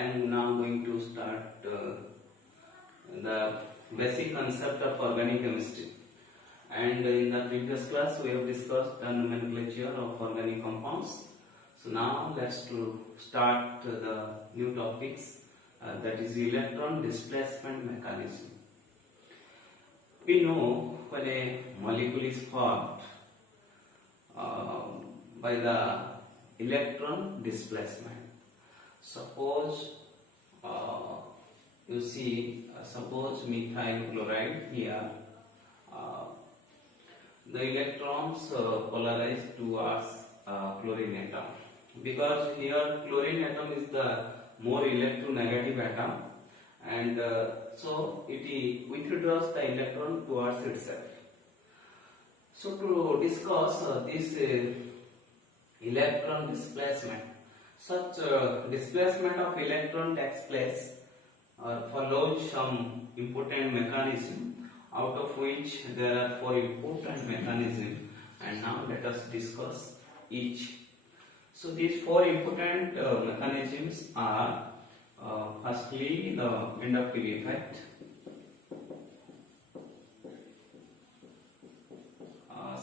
I am now going to start the basic concept of organic chemistry. And in the previous class, we have discussed the nomenclature of organic compounds. So now let's to start the new topics, that is electron displacement mechanism. We know when a molecule is formed by the electron displacement. Suppose you see, suppose methyl chloride here, the electrons polarize towards chlorine atom, because here chlorine atom is the more electronegative atom, and so it withdraws the electron towards itself. So to discuss this electron displacement, such displacement of electron takes place follows some important mechanism, out of which there are 4 important mechanisms, and now let us discuss each. So these 4 important mechanisms are firstly the inductive effect,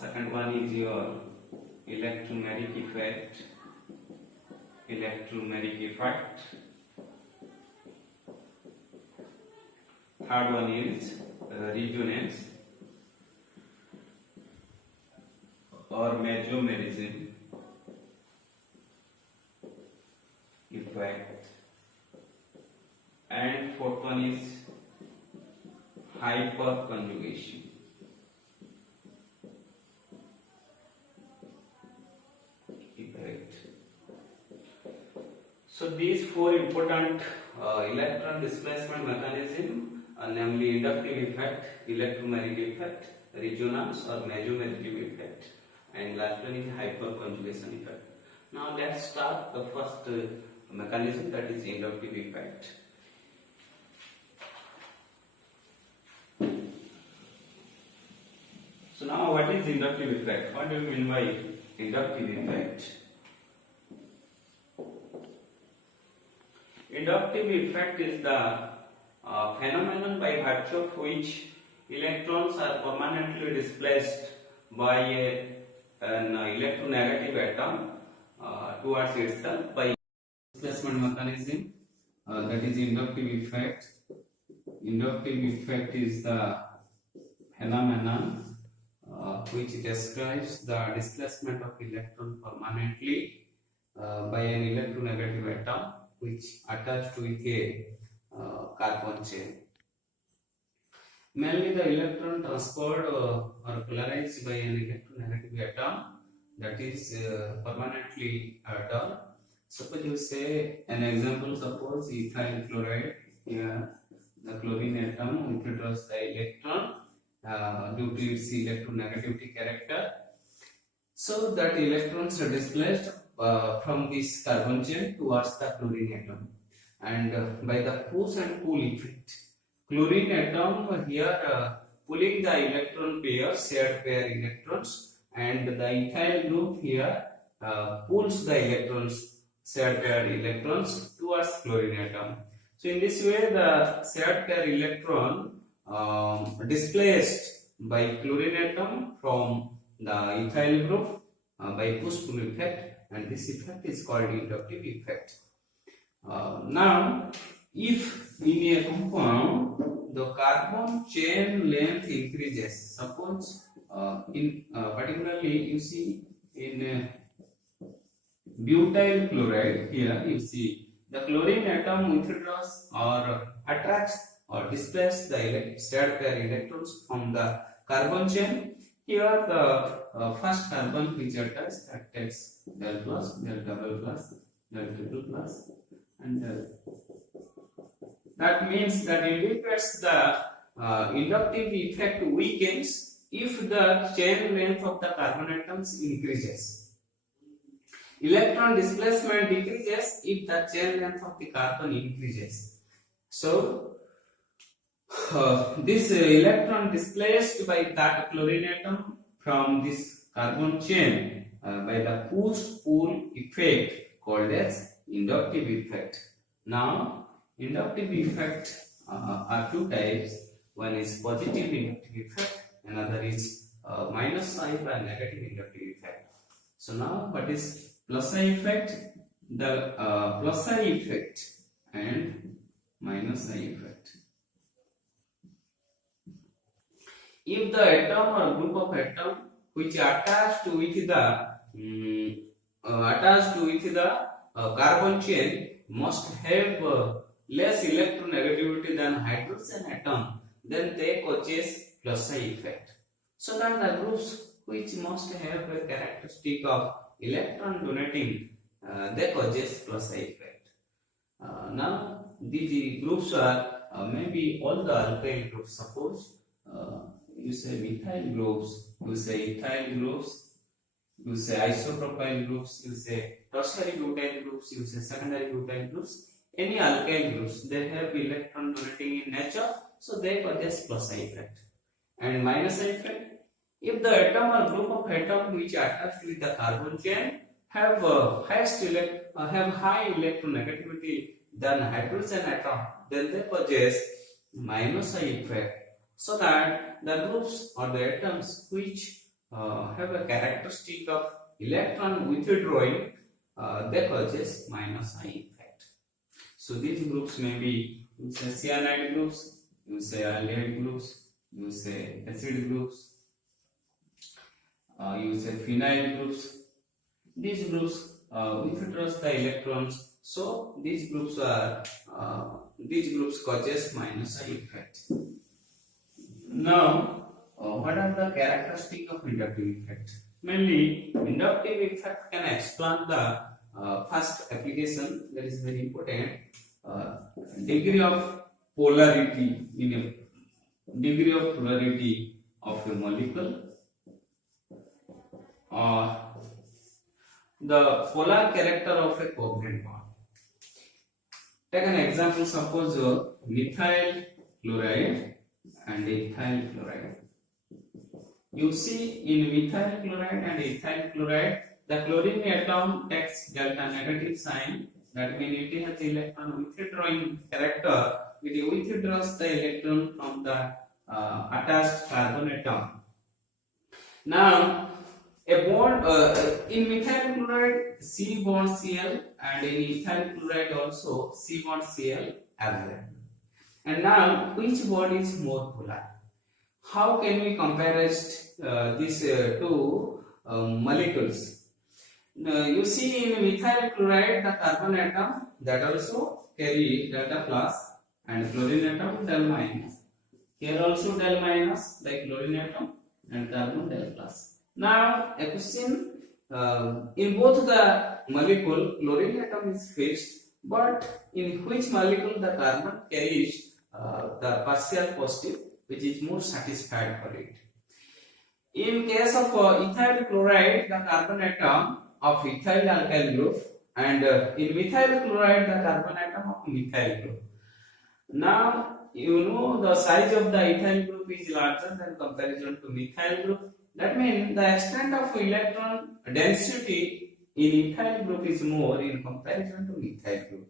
second one is your electromeric effect, third one is resonance or mesomerism effect, and fourth one is hyperconjugation. So these 4 important electron displacement mechanism, namely inductive effect, electromeric effect, resonance or mesomeric effect, and last one is hyperconjugation effect. Now let's start the first mechanism, that is inductive effect. So now what is inductive effect? What do you mean by inductive effect? Inductive effect is the phenomenon by virtue of which electrons are permanently displaced by an electronegative atom towards itself by displacement mechanism, that is inductive effect. Inductive effect is the phenomenon which describes the displacement of electron permanently by an electronegative atom which attached with a carbon chain. Mainly the electron transferred or polarized by an electronegative atom, that is permanently done. Suppose you say an example, suppose ethyl chloride, here the chlorine atom withdraws the electron due to its electronegativity character. So that electrons are displaced from this carbon chain towards the chlorine atom, and by the push and pull effect, chlorine atom here pulling the electron pair, shared pair electrons, and the ethyl group here pulls the electrons, shared pair electrons towards chlorine atom. So in this way the shared pair electron displaced by chlorine atom from the ethyl group by push-pull effect, and this effect is called inductive effect. Now, if in a compound the carbon chain length increases, suppose particularly you see in butyl chloride, here you see the chlorine atom withdraws or attracts or displaces the shared pair electrons from the carbon chain. Here the first carbon which attacks, that takes del plus, del double plus, del triple plus, and del. That means that indicates the inductive effect weakens if the chain length of the carbon atoms increases. Electron displacement decreases if the chain length of the carbon increases. So this electron displaced by that chlorine atom from this carbon chain by the push-pull effect called as inductive effect. Now, inductive effect are two types. One is positive inductive effect, another is minus sign or negative inductive effect. So now, what is plus sign effect? The plus sign effect and minus sign effect. If the atom or group of atom which attached with the carbon chain must have less electronegativity than hydrogen atom, then they causes plus sign effect. So that the groups which must have a characteristic of electron donating, they causes plus sign effect. Now these groups are maybe all the alkyl groups. Suppose you say methyl groups, you say ethyl groups, you say isopropyl groups, you say tertiary butyl groups, you say secondary butyl groups. Any alkyl groups, they have electron donating in nature, so they causes plus sign effect. And minus sign effect, if the atom or group of atom which are attached with the carbon chain have high electronegativity than hydrogen atom, then they causes minus sign effect. So that the groups or the atoms which have a characteristic of electron withdrawing, they causes minus sign effect. So these groups may be, you say cyanide groups, you say aldehyde groups, you say acid groups, you say phenyl groups. These groups withdraws the electrons, so these groups causes minus sign effect. Now, what are the characteristics of inductive effect? Mainly, inductive effect can explain the first application, that is very important, degree of polarity of a molecule, or the polar character of a covalent bond. Take an example, suppose methyl chloride and ethyl chloride. You see, in methyl chloride and ethyl chloride, the chlorine atom takes delta negative sign. That means it has electron withdrawing character. It withdraws the electron from the attached carbon atom. Now, a bond in methyl chloride, C bond Cl, and in ethyl chloride also C bond Cl available. And now, which bond is more polar? How can we compare these two molecules? You see, in methyl chloride, the carbon atom that also carry delta plus, and chlorine atom del minus. Here also del minus, like chlorine atom and carbon del plus. Now, a question: in both the molecule, chlorine atom is fixed, but in which molecule the carbon carries the partial positive, which is more satisfied for it? In case of ethyl chloride, the carbon atom of ethyl alkyl group, and in methyl chloride, the carbon atom of methyl group. Now, you know the size of the ethyl group is larger than comparison to methyl group. That means the extent of electron density in ethyl group is more in comparison to methyl group.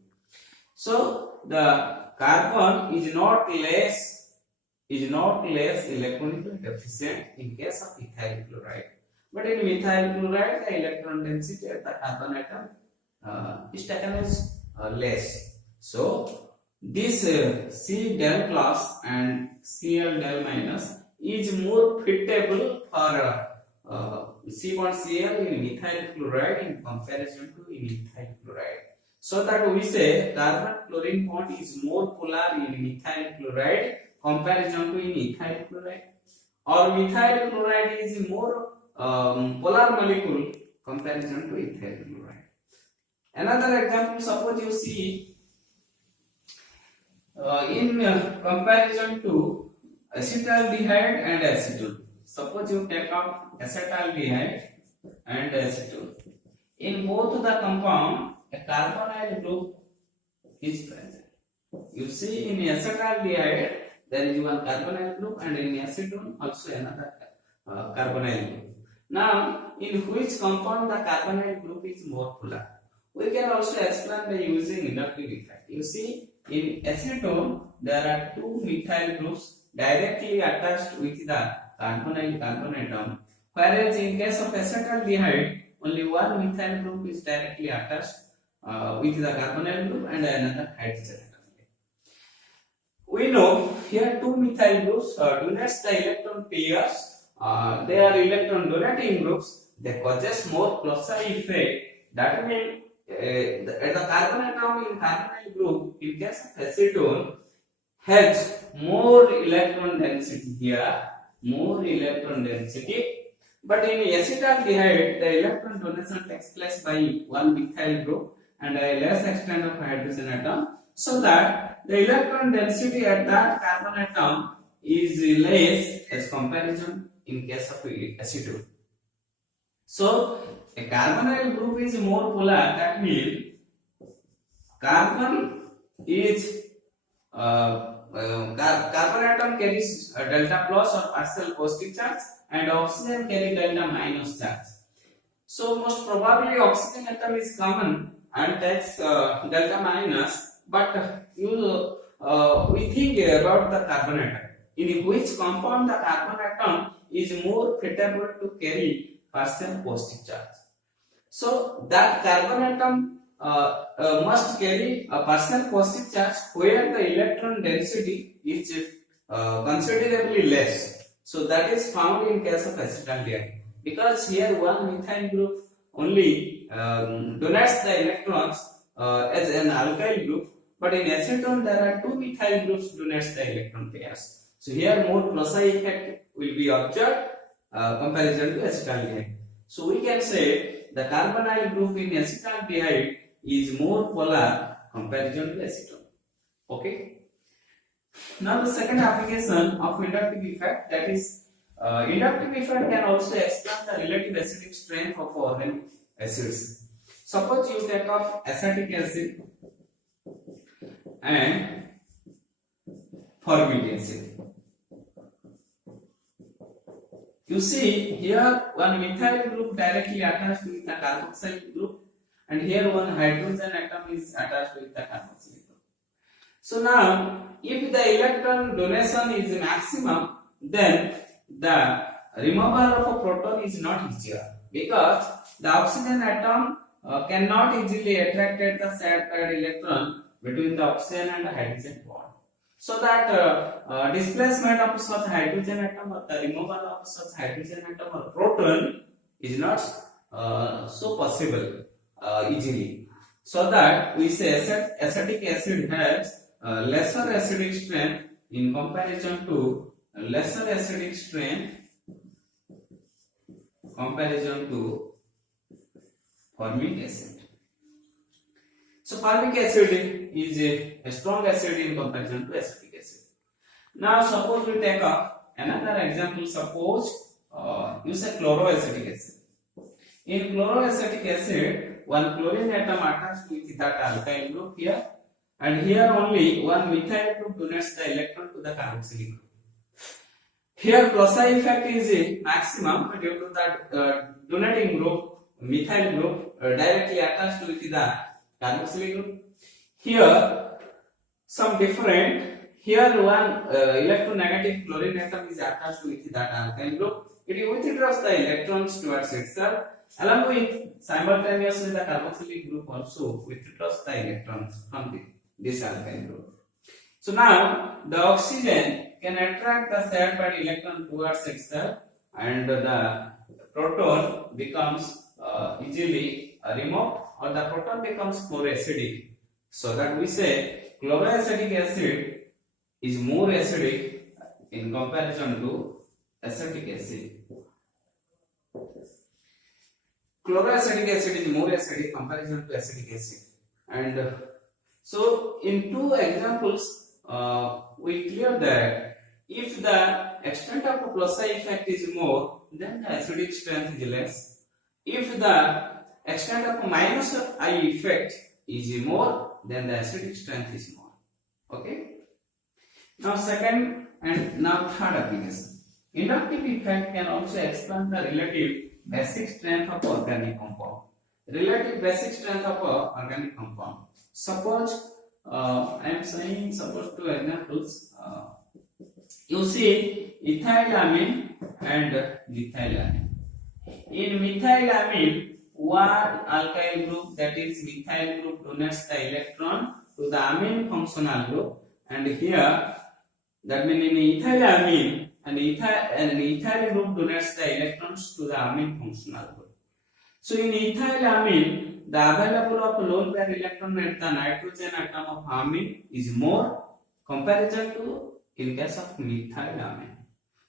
So the carbon is not less electronically deficient in case of ethyl chloride. But in methyl chloride, the electron density at the carbon atom is taken as less. So this C del plus and Cl del minus is more fitable for C bond Cl in methyl chloride in comparison to in ethyl chloride. So that we say carbon chlorine bond is more polar in methyl chloride comparison to in ethyl chloride, or methyl chloride is more polar molecule comparison to ethyl chloride. Another example, suppose you see in comparison to acetaldehyde and acetone. Suppose you take out acetaldehyde and acetone. In both the compound, a carbonyl group is present. You see, in acetaldehyde there is one carbonyl group, and in acetone also another carbonyl group. Now, in which compound the carbonyl group is more polar? We can also explain by using inductive effect. You see, in acetone there are two methyl groups directly attached with the carbonyl carbon atom, whereas in case of acetaldehyde only one methyl group is directly attached with the carbonyl group and another hydrogen atom. We know here two methyl groups donates the electron pairs. They are electron donating groups. They causes more closer effect. That means the carbon atom in carbonyl group in case of acetone has more electron density here, more electron density. But in acetaldehyde, the electron donation takes place by one methyl group and a less extent of hydrogen atom, so that the electron density at that carbon atom is less as comparison in case of acetone. So a carbonyl group is more polar. That means carbon is carbon atom carries a delta plus or partial positive charge, and oxygen carry delta minus charge. So most probably oxygen atom is common and takes delta minus, but we think about the carbon atom, in which compound the carbon atom is more favorable to carry partial positive charge. So that carbon atom must carry a partial positive charge where the electron density is considerably less. So that is found in case of acetaldehyde, because here one methyl group only donates the electrons as an alkyl group, but in acetone there are two methyl groups donates the electron pairs. So here more closer effect will be observed comparison to acetaldehyde. So we can say the carbonyl group in acetaldehyde is more polar comparison to acetone. Okay. Now the second application of inductive effect, that is inductive effect can also explain the relative acidic strength of organic acids. Suppose you take off acetic acid and formic acid. You see here one methyl group directly attached with the carboxyl group, and here one hydrogen atom is attached with the carboxyl group. So now if the electron donation is maximum, then the removal of a proton is not easier, because the oxygen atom cannot easily attract the shared paired electron between the oxygen and the hydrogen bond. So that displacement of such hydrogen atom or the removal of such hydrogen atom or proton is not so possible easily. So that we say acetic acid has lesser acidic strength in comparison to lesser acidic strength comparison to formic acid. So formic acid is a strong acid in comparison to acetic acid. Now suppose we take up another example. Suppose you say chloroacetic acid. In chloroacetic acid, one chlorine atom attached with that alkyl group here, and here only one methyl group donates the electron to the carboxylic group. Here closer effect is maximum due to that donating group, methyl group directly attached with the carboxylic group. Here some different. Here one electronegative chlorine atom is attached with that alkyl group. It withdraws the electrons towards itself, along with simultaneously the carboxylic group also withdraws the electrons from this alkyl group. So now the oxygen can attract the shared paired electron towards itself, and the proton becomes easily removed, or the proton becomes more acidic. So that we say chloroacetic acid is more acidic in comparison to acetic acid. Chloroacetic acid is more acidic comparison to acetic acid. And so in two examples we clear that if the extent of closer effect is more, then the acidic strength is less. If the extent of minus I effect is more, then the acidic strength is more. Okay. Now second and now third application. Inductive effect can also explain the relative basic strength of organic compound. relative basic strength of a organic compound. Suppose I am saying suppose two examples. You see ethylamine and methylamine. In methylamine, one alkyl group, that is methyl group, donates the electron to the amine functional group, and here that means in ethylamine an ethyl group donates the electrons to the amine functional group. So in ethylamine, the available of lone pair electron at the nitrogen atom of amine is more comparison to in case of methylamine.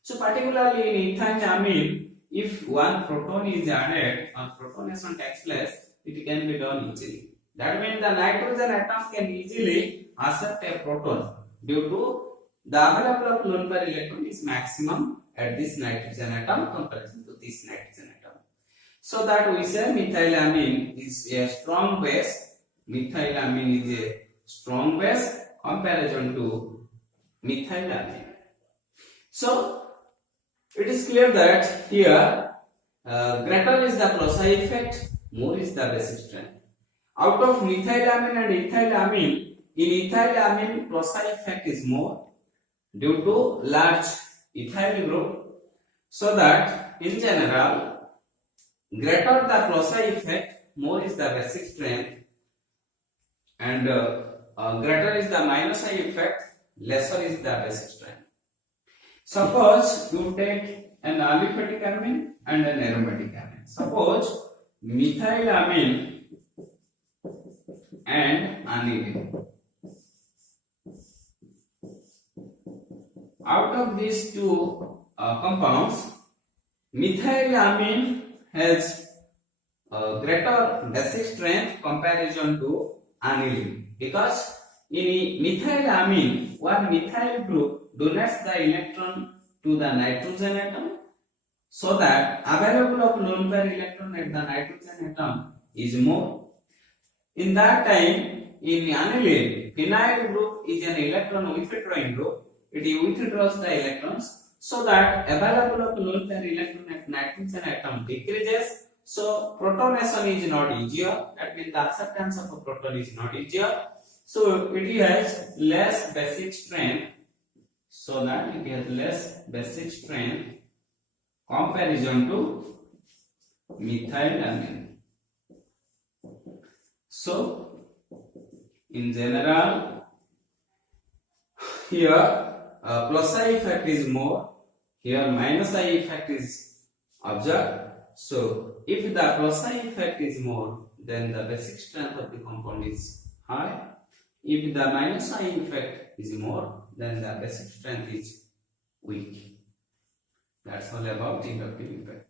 So particularly in ethylamine, if one proton is added or protonation takes place, it can be done easily. That means the nitrogen atom can easily accept a proton due to the available of lone pair electron is maximum at this nitrogen atom comparison to this nitrogen atom. So that we say methylamine is a strong base. Methylamine is a strong base comparison to methylamine. So it is clear that here greater is the Closai effect, more is the basic strength. Out of methylamine and ethylamine, in ethylamine Closai effect is more due to large ethyl group, so that in general greater the Closai effect, more is the basic strength, and greater is the minus I effect, lesser is the basic strength. Suppose you take an aliphatic amine and an aromatic amine. Suppose methylamine and aniline. Out of these two compounds, methylamine has greater basic strength comparison to aniline, because in methylamine, one methyl group donates the electron to the nitrogen atom, so that available of lone pair electron at the nitrogen atom is more. In that time, in aniline, phenyl group is an electron withdrawing group. It withdraws the electrons, so that available of lone pair electron at nitrogen atom decreases. So protonation is not easier. That means the acceptance of a proton is not easier. So it has less basic strength. So that it has less basic strength comparison to methylamine. So in general, here plus I effect is more, here minus I effect is observed. So if the plus I effect is more, then the basic strength of the compound is high. If the minus I effect is more, then the basic strength is weak. That's all about inductive effect.